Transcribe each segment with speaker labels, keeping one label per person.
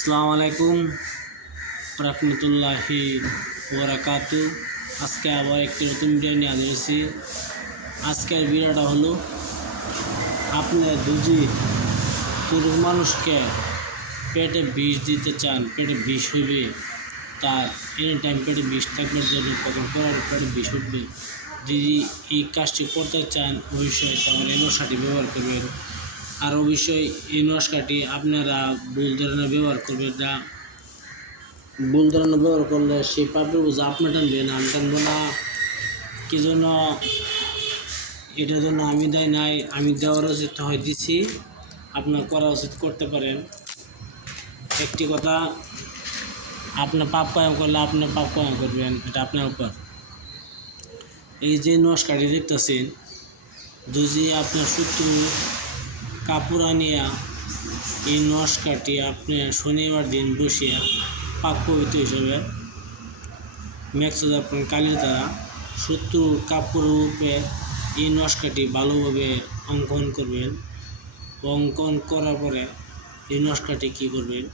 Speaker 1: আসসালামু আলাইকুম রহমতুল্লাহি ওবরাকাতু। আজকে আবার একটি নতুন ভিডিও নিয়ে হয়েছি। আজকের ভিডিওটা হলো আপনি যদি পুরুষ মানুষকে পেটে বিষ দিতে চান, পেটে বিষ হইবে তার এনি টাইম পেটে বিষ থাকবার জন্য কখন করার পেটে বিষ উঠবে, যদি এই কাজটি করতে চান, অবশ্যই তাহলে এই নশাটি ব্যবহার করবেন। আর অবশ্যই এই নস্কাটি আপনারা ভুল ধরনের ব্যবহার করবেন না। ভুল ধরনের ব্যবহার করলে সেই পাপের বোঝা আপনি টানবে না, আমি টানবো না। কি জন্য এটার জন্য আমি দেয় নাই, আমি দেওয়ার উচিত হয় দিচ্ছি আপনার করা উচিত করতে পারেন। একটি কথা, আপনার পাপ কায়াম করলে আপনার পাপ কায়াম করবেন, এটা আপনার উপর। এই যে নস্কাটি দেখতেছেন, যদি আপনার শত্রু কাপড় আনিয়া, এই নস্কাটি আপনি শনিবার দিন বসিয়া পাক পবিত্র হিসাবে মেক্সদ আপনার কালির দ্বারা শত্রুর কাপড়ের উপরে এই নস্কাটি ভালোভাবে অঙ্কন করবেন। অঙ্কন করার পরে এই নস্কাটি কী করবেন?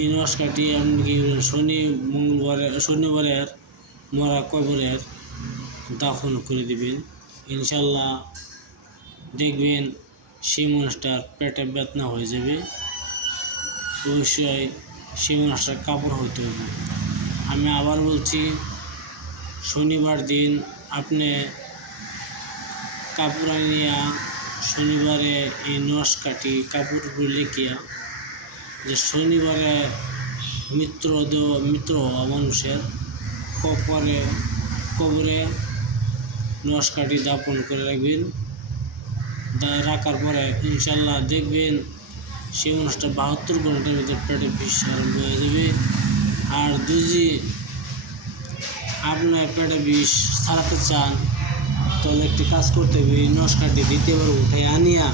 Speaker 1: এই নস্কাটি আপনি কি? শনি মঙ্গলবারে, শনিবারের মরা কবরের দাফন করে দিবেন। ইনশাল্লাহ দেখবেন সেই মানুষটার পেটে বেদনা হয়ে যাবে। অবশ্যই সেই মানুষটার কাপড় হতে হবে। আমি আবার বলছি, শনিবার দিন আপনি কাপড় আনিয়া শনিবারে এই নস কাটি কাপড় উপরে লিখিয়া যে শনিবারে মিত্র মিত্র হওয়া মানুষের কপরে কবরে নস কাটি দাপন করে রাখবেন। রাখার পরে ইনশাল্লাহ দেখবেন সেই মানুষটা বাহাত্তর ঘণ্টার ভিতরে পেটে বিষ আরম্ভ হয়ে যাবে। আর যদি আপনার পেটে বিষ ছাড়াতে চান, তাহলে একটি কাজ করতে হবে, এই নস্কাটি দ্বিতীয়বার উঠে আনিয়া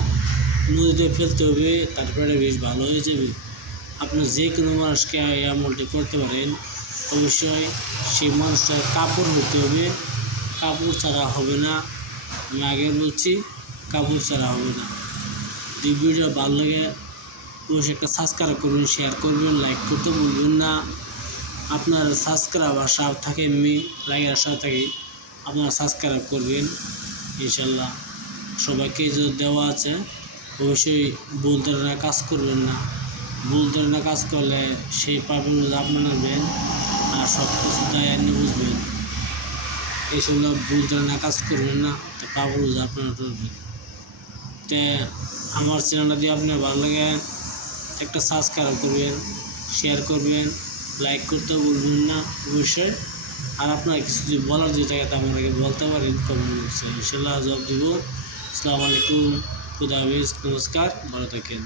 Speaker 1: নদীতে ফেলতে হবে, তার পেটে বিষ ভালো হয়ে যাবে। আপনার যে কোনো মানুষকে আমলটি করতে পারেন, অবশ্যই সেই মানুষটার কাপড় হতে হবে। কাপড় ছাড়া হবে না। আমি আগে বলছি কাপড় ছাড়া হবে না। যদি ভালো লাগে, অবশ্যই একটা সাবস্ক্রাইব করবেন শেয়ার করবেন লাইক করতে বলবেন না। আপনার সাবস্ক্রাইব আশা থাকে এমনি লাইক আশা থাকে, আপনারা সাবস্ক্রাইব করবেন, ইনশাল্লাহ। সবাইকে যে দেওয়া আছে, অবশ্যই ভুল ধরনের কাজ করবেন না। ভুল ধরনের কাজ করলে সেই পাবেন আপনার নেবেন আর সব কিছু দায় আপনি বুঝবেন। এইসব ভুল ধরনের কাজ করবেন না, তো পাবো আপনারা করবেন তে আমার চ্যানেলটা দিয়ে আপনার ভালো লাগে, একটা সাবস্ক্রাইব করবেন শেয়ার করবেন লাইক করতে বলবেন না অবশ্যই। আর আপনার কিছু যদি বলার যে থাকে, তা আপনাকে বলতে পারেন কমেন্ট ইনশাল্লাহ জব দিব। আসসালামু আলাইকুম, খুদা হাফিজ, নমস্কার, ভালো থাকেন।